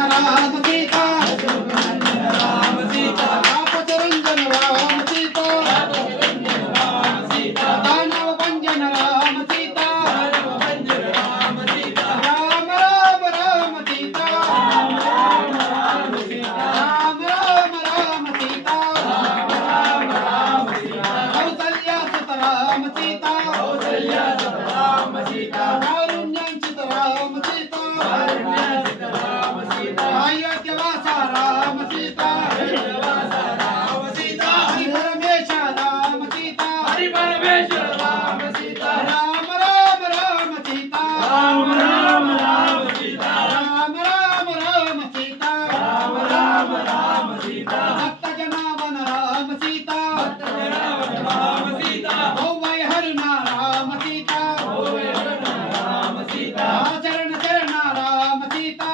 रघुनंदन राम सीता तापस रंजन राम सीता दानव भंजन राम सीता राम राम राम सीता राम राम राम सीता कौसल्या सुत राम सीता कारुण्यांचित राम सीता अयोध्यवासा राम सीता हरि परमेश राम सीता राम राम राम सीता राम राम राम सीता भक्त जनावन राम सीता भव्य हरिना राम सीता चरण चरण राम सीता